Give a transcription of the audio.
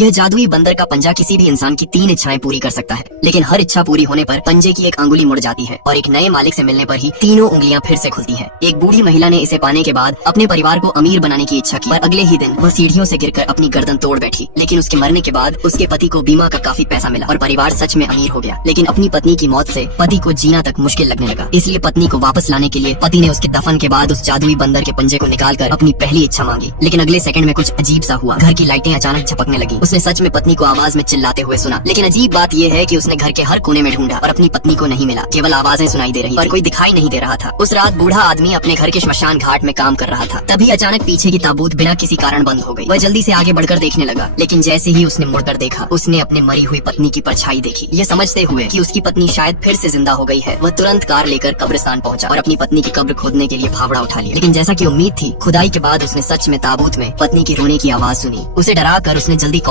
यह जादुई बंदर का पंजा किसी भी इंसान की 3 इच्छाएं पूरी कर सकता है, लेकिन हर इच्छा पूरी होने पर पंजे की एक अंगुली मुड़ जाती है और एक नए मालिक से मिलने पर ही तीनों उंगलियां फिर से खुलती हैं। एक बूढ़ी महिला ने इसे पाने के बाद अपने परिवार को अमीर बनाने की इच्छा की, पर अगले ही दिन वह सीढ़ियों से गिरकर अपनी गर्दन तोड़ बैठी। लेकिन उसके मरने के बाद उसके पति को बीमा का काफी पैसा मिला और परिवार सच में अमीर हो गया। लेकिन अपनी पत्नी की मौत से पति को जीना तक मुश्किल लगने लगा, इसलिए पत्नी को वापस लाने के लिए पति ने उसके दफन के बाद उस जादुई बंदर के पंजे को निकालकर अपनी पहली इच्छा मांगी। लेकिन अगले सेकंड में कुछ अजीब सा हुआ। घर की लाइटें अचानक झपकने लगी। उसने सच में पत्नी को आवाज में चिल्लाते हुए सुना। लेकिन अजीब बात यह है कि उसने घर के हर कोने में ढूंढा और अपनी पत्नी को नहीं मिला। केवल आवाजें सुनाई दे रही, पर कोई दिखाई नहीं दे रहा था। उस रात बूढ़ा आदमी अपने घर के श्मशान घाट में काम कर रहा था। तभी अचानक पीछे की ताबूत बिना किसी कारण बंद हो गई। वह जल्दी से आगे बढ़कर देखने लगा, लेकिन जैसे ही उसने मुड़कर देखा, उसने अपने मरी हुई पत्नी की परछाई देखी। ये समझते हुए कि उसकी पत्नी शायद फिर से जिंदा हो गई है, वह तुरंत कार लेकर कब्रिस्तान पहुंचा और अपनी पत्नी की कब्र खोदने के लिए फावड़ा उठा लिया। लेकिन जैसा कि उम्मीद थी, खुदाई के बाद उसने सच में ताबूत में पत्नी की रोने की आवाज सुनी। उसे डरा कर उसने जल्दी